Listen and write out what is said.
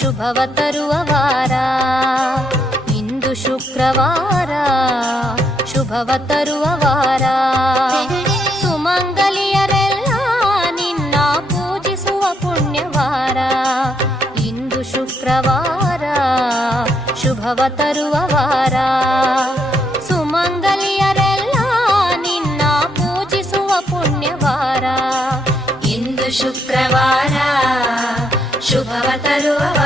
ಶುಭವ ತರುವ ವಾರ ಇಂದು ಶುಕ್ರವಾರ, ಶುಭವ ತರುವ ವಾರ. ಸುಮಂಗಲಿಯರೆಲ್ಲ ನಿನ್ನ ಪೂಜಿಸುವ ಪುಣ್ಯವಾರ ಇಂದು ಶುಕ್ರವಾರ, ಶುಭವ ತರುವ ವಾರ. ಸುಮಂಗಲಿಯರೆಲ್ಲ ನಿನ್ನ ಪೂಜಿಸುವ ಪುಣ್ಯವಾರ ಇಂದು ಶುಕ್ರವಾರ, ಶುಭವ ತರುವ ವಾರ.